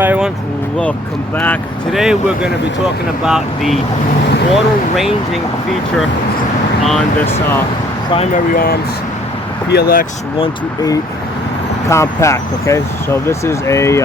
Alright everyone, welcome back. Today we're going to be talking about the auto ranging feature on this Primary Arms PLX-c compact. Okay, so this is a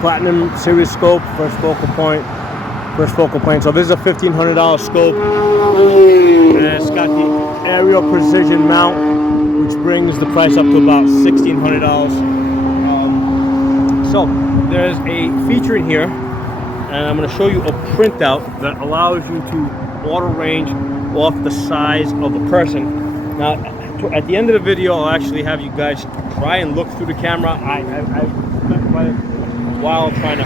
Platinum Series scope, first focal point. So this is a $1,500 scope, and it's got the aerial precision mount, which brings the price up to about $1,600. So there's a feature in here, and I'm going to show you a printout that allows you to auto range off the size of a person. Now, at the end of the video, I'll actually have you guys try and look through the camera. I spent quite a while trying to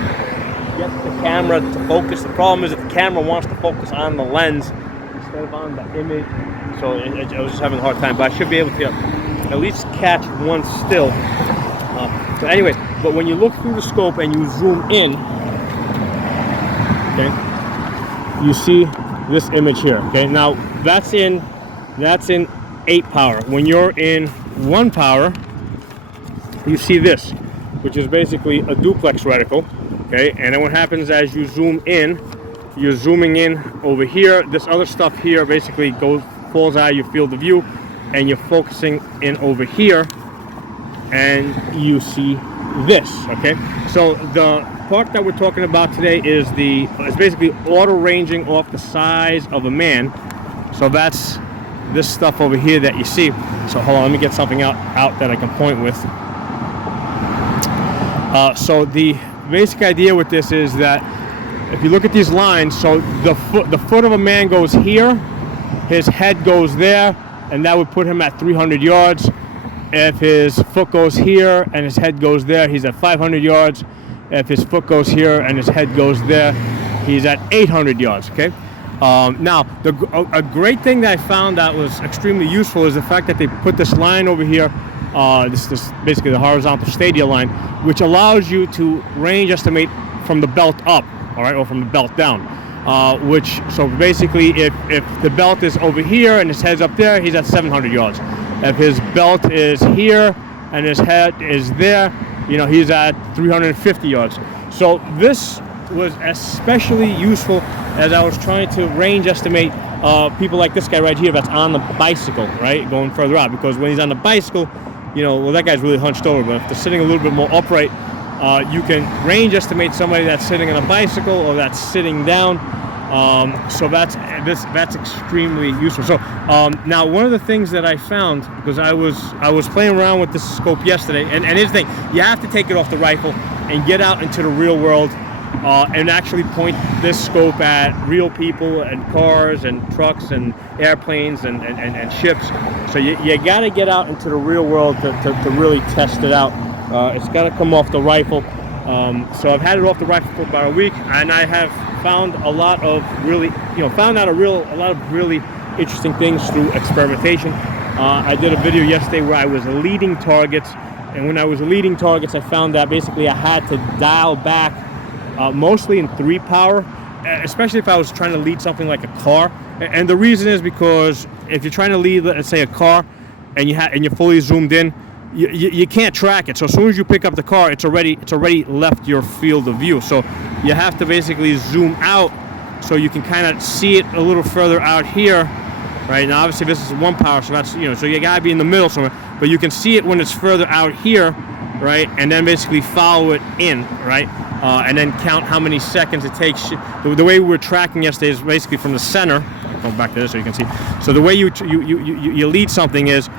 get the camera to focus. The problem is that the camera wants to focus on the lens instead of on the image, so I was just having a hard time. But I should be able to at least catch one still. So anyway, but when you look through the scope and you zoom in, okay, you see this image here. Okay, now that's in 8 power. When you're in 1 power, you see this, which is basically a duplex reticle. Okay, and then what happens as you zoom in, you're zooming in over here. This other stuff here basically falls out of your field of view, and you're focusing in over here, and you see this. Okay, so the part that we're talking about today is basically auto ranging off the size of a man. So that's this stuff over here that you see. So hold on, let me get something out that I can point with. So the basic idea with this is that if you look at these lines, so the foot of a man goes here, his head goes there, and that would put him at 300 yards. If his foot goes here and his head goes there, he's at 500 yards. If his foot goes here and his head goes there, he's at 800 yards. Okay. Now, a great thing that I found that was extremely useful is the fact that they put this line over here. This basically the horizontal stadia line, which allows you to range estimate from the belt up, all right, or from the belt down. So basically, if the belt is over here and his head's up there, he's at 700 yards. If his belt is here and his head is there, he's at 350 yards. So this was especially useful as I was trying to range estimate people like this guy right here that's on the bicycle, right, going further out. Because when he's on the bicycle, well, that guy's really hunched over. But if they're sitting a little bit more upright, you can range estimate somebody that's sitting on a bicycle or that's sitting down. So that's extremely useful. So now one of the things that I found, because I was playing around with this scope yesterday, and here's the thing: you have to take it off the rifle and get out into the real world and actually point this scope at real people and cars and trucks and airplanes and ships. So you got to get out into the real world to really test it out. It's got to come off the rifle. So I've had it off the rifle for about a week, and I have found a lot of really, a lot of really interesting things through experimentation. I did a video yesterday where I was leading targets, and when I was leading targets, I found that basically I had to dial back mostly in 3 power, especially if I was trying to lead something like a car. And the reason is because if you're trying to lead, let's say, a car, and you're fully zoomed in, you can't track it. So as soon as you pick up the car, it's already left your field of view. So you have to basically zoom out so you can kind of see it a little further out here. Right now, obviously this is 1 power, so that's so you gotta be in the middle somewhere. But you can see it when it's further out here, right? And then basically follow it in, right? And then count how many seconds it takes. The way we were tracking yesterday is basically from the center. I'll go back to this so you can see. So the way you lead something is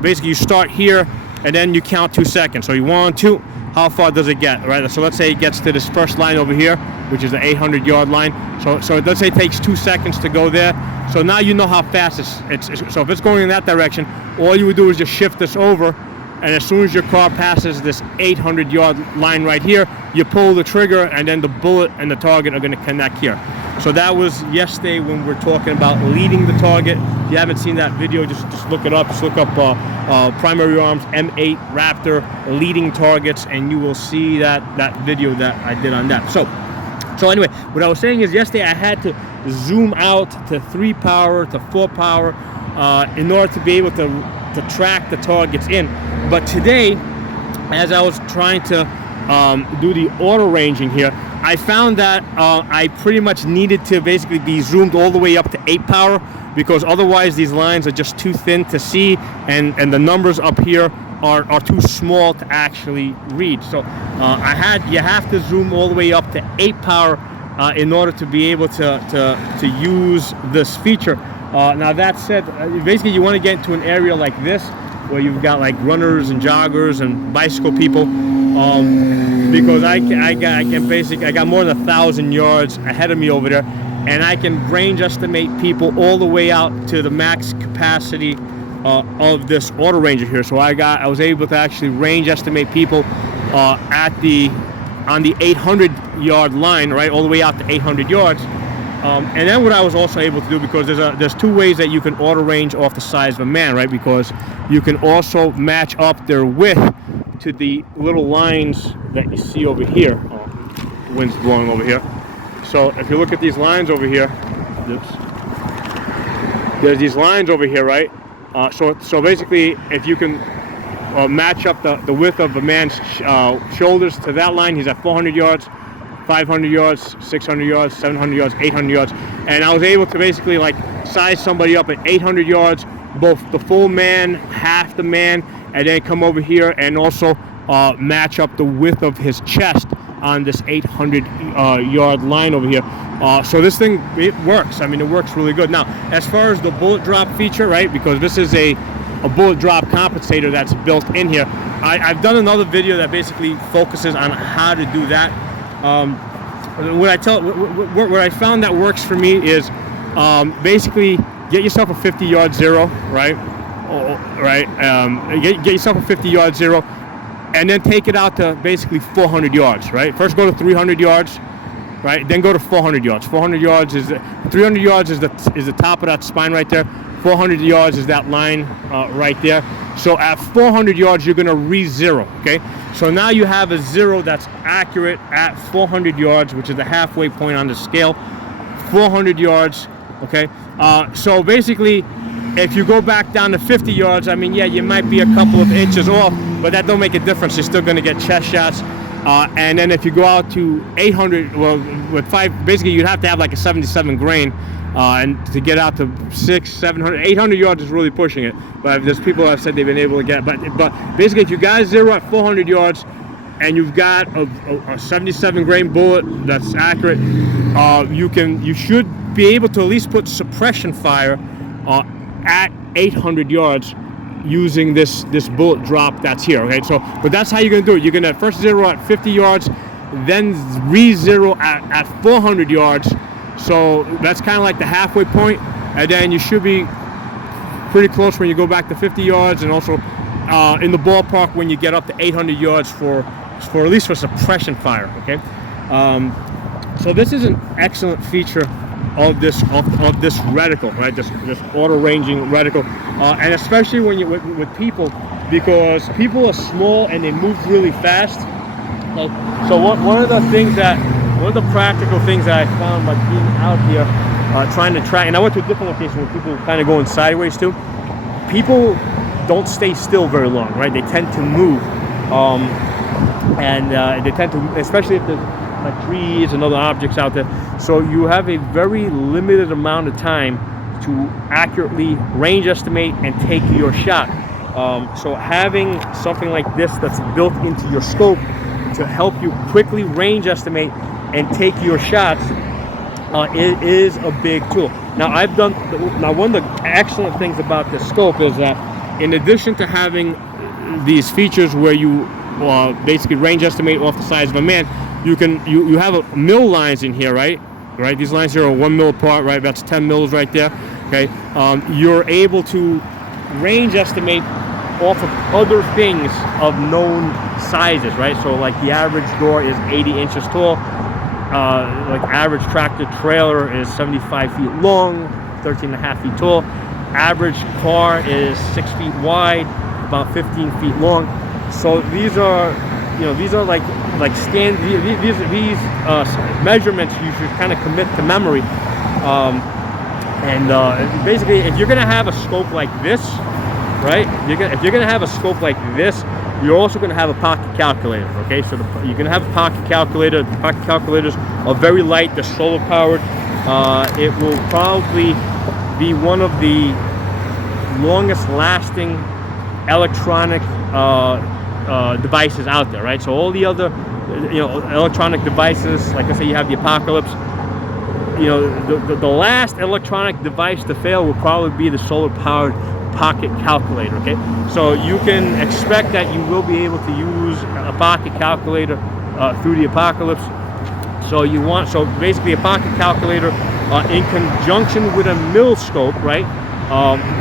basically you start here and then you count 2 seconds. So you 1, 2, how far does it get, right? So let's say it gets to this first line over here, which is the 800-yard line. So let's say it takes 2 seconds to go there. So now you know how fast it's. So if it's going in that direction, all you would do is just shift this over, and as soon as your car passes this 800-yard line right here, you pull the trigger, and then the bullet and the target are going to connect here. So that was yesterday when we're talking about leading the target. If you haven't seen that video, just look it up. Just look up Primary Arms M8 Raptor leading targets, and you will see that video that I did on that. So anyway, what I was saying is yesterday I had to zoom out to 3 power to 4 power in order to be able to track the targets in. But today, as I was trying to do the auto ranging here, I found that I pretty much needed to basically be zoomed all the way up to 8 power, because otherwise these lines are just too thin to see, and the numbers up here are too small to actually read. So you have to zoom all the way up to 8 power in order to be able to use this feature. Now that said, basically you want to get into an area like this where you've got like runners and joggers and bicycle people, because I got more than 1,000 yards ahead of me over there, and I can range estimate people all the way out to the max capacity of this auto ranger here. So I was able to actually range estimate people on the 800 yard line, right, all the way out to 800 yards. And then what I was also able to do, because there's 2 ways that you can auto range off the size of a man, right? Because you can also match up their width to the little lines that you see over here. Oh, the wind's blowing over here. So if you look at these lines over here, there's these lines over here, right? So basically, if you can match up the width of a man's shoulders to that line, he's at 400 yards. 500 yards, 600 yards, 700 yards, 800 yards, and I was able to basically like size somebody up at 800 yards, both the full man, half the man, and then come over here and also match up the width of his chest on this 800 yard line over here. So this thing, it works. I mean, it works really good. Now, as far as the bullet drop feature, right, because this is a bullet drop compensator that's built in here, I've done another video that basically focuses on how to do that. What I found that works for me is basically get yourself a 50 yard zero, right? Get yourself a 50 yard zero, and then take it out to basically 400 yards, right? First go to 300 yards, right? Then go to 400 yards. 400 yards is 300 yards is the top of that spine right there. 400 yards is that line right there. So at 400 yards, you're gonna re-zero, okay? So now you have a zero that's accurate at 400 yards, which is the halfway point on the scale. 400 yards, okay? So basically, if you go back down to 50 yards, I mean, yeah, you might be a couple of inches off, but that don't make a difference. You're still gonna get chest shots. And then if you go out to 800, well, with 5, basically you'd have to have like a 77 grain, and to get out to 600, 700, 800 yards is really pushing it. But there's people that have said they've been able to get, but basically if you guys zero at 400 yards and you've got a 77 grain bullet that's accurate, you should be able to at least put suppression fire at 800 yards using this bullet drop that's here, okay? So, but that's how you're gonna do it. You're gonna first zero at 50 yards, then re-zero at 400 yards. So that's kind of like the halfway point, and then you should be pretty close when you go back to 50 yards, and also in the ballpark when you get up to 800 yards for at least for suppression fire, okay? So this is an excellent feature of this reticle, right? This auto ranging reticle, and especially when you with people, because people are small and they move really fast. So one of the practical things that I found by being out here trying to track, and I went to a different location where people kind of going sideways too. People don't stay still very long, right? They tend to move, and they tend to, especially if there's like trees and other objects out there. So you have a very limited amount of time to accurately range estimate and take your shot. So having something like this that's built into your scope to help you quickly range estimate and take your shots is a big tool. Now one of the excellent things about this scope is that in addition to having these features where you basically range estimate off the size of a man, you have mill lines in here, right? These lines here are 1 mil apart, right? That's 10 mils right there. Okay, you're able to range estimate off of other things of known sizes, right? So like the average door is 80 inches tall. Like average tractor trailer is 75 feet long, 13.5 feet tall. Average car is 6 feet wide, about 15 feet long. So these are like these measurements you should kind of commit to memory. Basically, if you're gonna have a scope like this, right? If you're gonna have a scope like this, you're also going to have a pocket calculator, okay? So you're going to have a pocket calculator. The pocket calculators are very light. They're solar powered. It will probably be one of the longest lasting electronic devices out there, right? So all the other, electronic devices, like I say, you have the Apocalypse. The last electronic device to fail will probably be the solar powered pocket calculator, okay? So you can expect that you will be able to use a pocket calculator through the Apocalypse. So basically a pocket calculator in conjunction with a mill scope, right,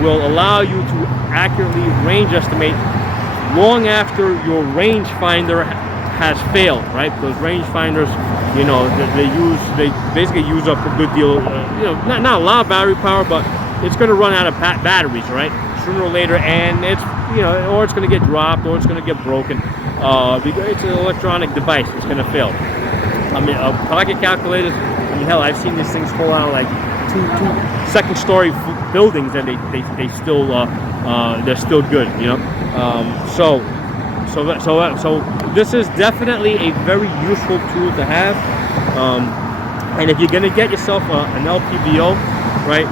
will allow you to accurately range estimate long after your rangefinder has failed, right? Those rangefinders, they basically use up a good deal, not a lot of battery power, but it's going to run out of batteries, right? Sooner or later, and it's, or it's going to get dropped, or it's going to get broken. It's an electronic device. It's going to fail. I mean, pocket calculators. I mean, hell, I've seen these things fall out of like two second-story buildings, and they still they're still good, So this is definitely a very useful tool to have. And if you're going to get yourself an LPVO, right,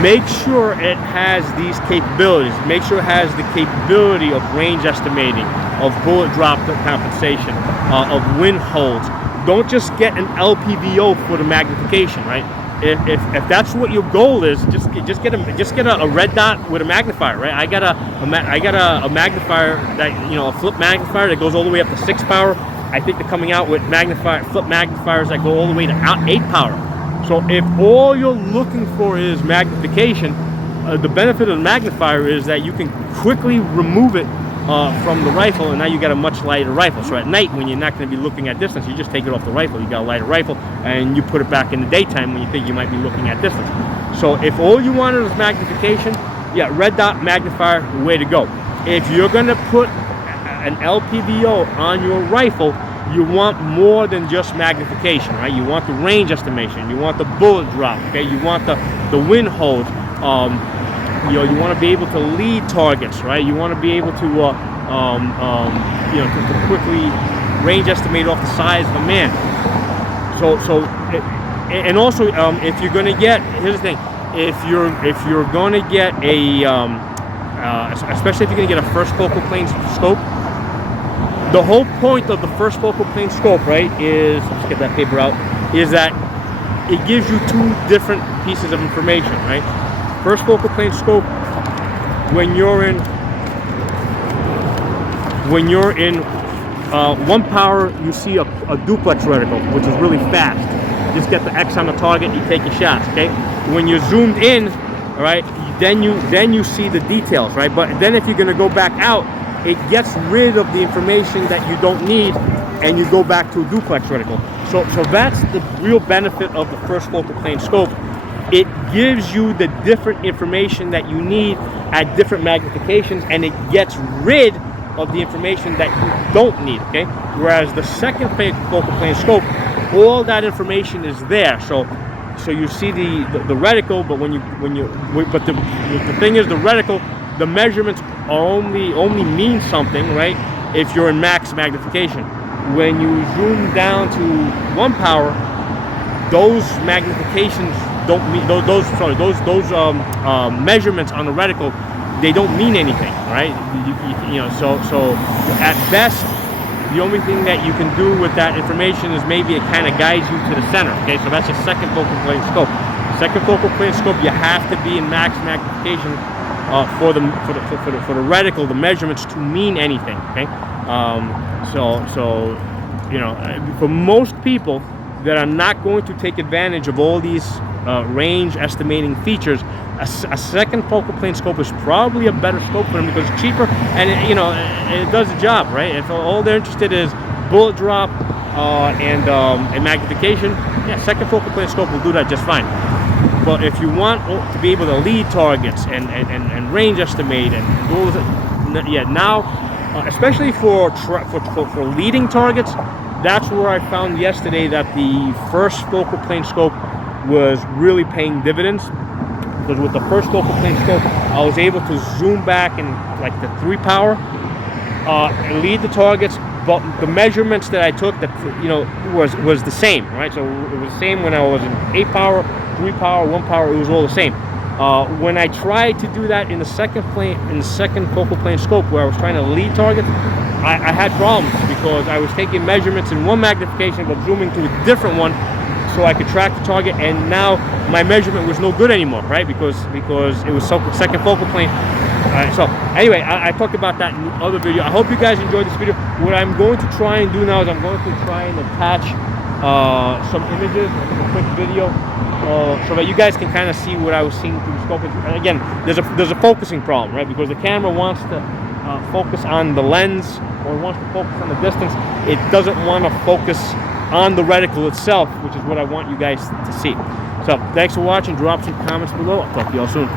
make sure it has these capabilities. Make sure it has the capability of range estimating, of bullet drop compensation, of wind holds. Don't just get an LPVO for the magnification, right? If that's what your goal is, just get a red dot with a magnifier, right? I got a magnifier that, a flip magnifier that goes all the way up to 6 power. I think they're coming out with flip magnifiers that go all the way to 8 power. So if all you're looking for is magnification, the benefit of the magnifier is that you can quickly remove it from the rifle, and now you got a much lighter rifle. So at night, when you're not going to be looking at distance, you just take it off the rifle. You got a lighter rifle, and you put it back in the daytime when you think you might be looking at distance. So if all you wanted was magnification, yeah, red dot magnifier, way to go. If you're going to put an LPVO on your rifle, you want more than just magnification, right? You want the range estimation, you want the bullet drop, okay? You want the wind hold. You want to be able to lead targets, right? You want to be able to, to quickly range estimate off the size of a man. And also, if you're going to get, here's the thing, if you're going to get a, especially if you're going to get a first focal plane scope, the whole point of the first focal plane scope, right, is, let's get that paper out, is that it gives you two different pieces of information, right? First focal plane scope, when you're in 1 power, you see a duplex reticle, which is really fast. You just get the X on the target, you take your shots, okay? When you're zoomed in, all right, then you see the details, right? But then if you're going to go back out, it gets rid of the information that you don't need, and you go back to a duplex reticle. So that's the real benefit of the first focal plane scope. It gives you the different information that you need at different magnifications, and it gets rid of the information that you don't need, okay? Whereas the second focal plane scope, all that information is there. So you see the reticle, but the thing is, the reticle, the measurements only mean something, right, if you're in max magnification. When you zoom down to 1 power, those magnifications don't mean those measurements on the reticle, they don't mean anything, right? So at best, the only thing that you can do with that information is maybe it kind of guides you to the center, okay? So that's a second focal plane scope. Second focal plane scope, you have to be in max magnification for the reticle, the measurements to mean anything, okay? For most people that are not going to take advantage of all these range estimating features, a second focal plane scope is probably a better scope for them because it's cheaper, and it does the job, right? If all they're interested is bullet drop and magnification, yeah, second focal plane scope will do that just fine. But if you want to be able to lead targets and range estimate and do all this, yeah, now especially for leading targets, that's where I found yesterday that the first focal plane scope was really paying dividends. Because with the first focal plane scope, I was able to zoom back in like the 3 power, lead the targets, but the measurements that I took, that was the same, right? So it was the same when I was in 8 power, 3 power, 1 power. It was all the same. When I tried to do that in the second focal plane scope, where I was trying to lead targets, I had problems because I was taking measurements in one magnification but zooming to a different one so I could track the target, and now my measurement was no good anymore, right? Because it was second focal plane. So anyway, I talked about that in the other video. I hope you guys enjoyed this video. What I'm going to try and do now is I'm going to try and attach some images, a quick video, so that you guys can kind of see what I was seeing through the scope. And again, there's a focusing problem, right? Because the camera wants to focus on the lens, or wants to focus on the distance. It doesn't want to focus on the reticle itself, which is what I want you guys to see. So thanks for watching. Drop some comments below. I'll talk to you all soon.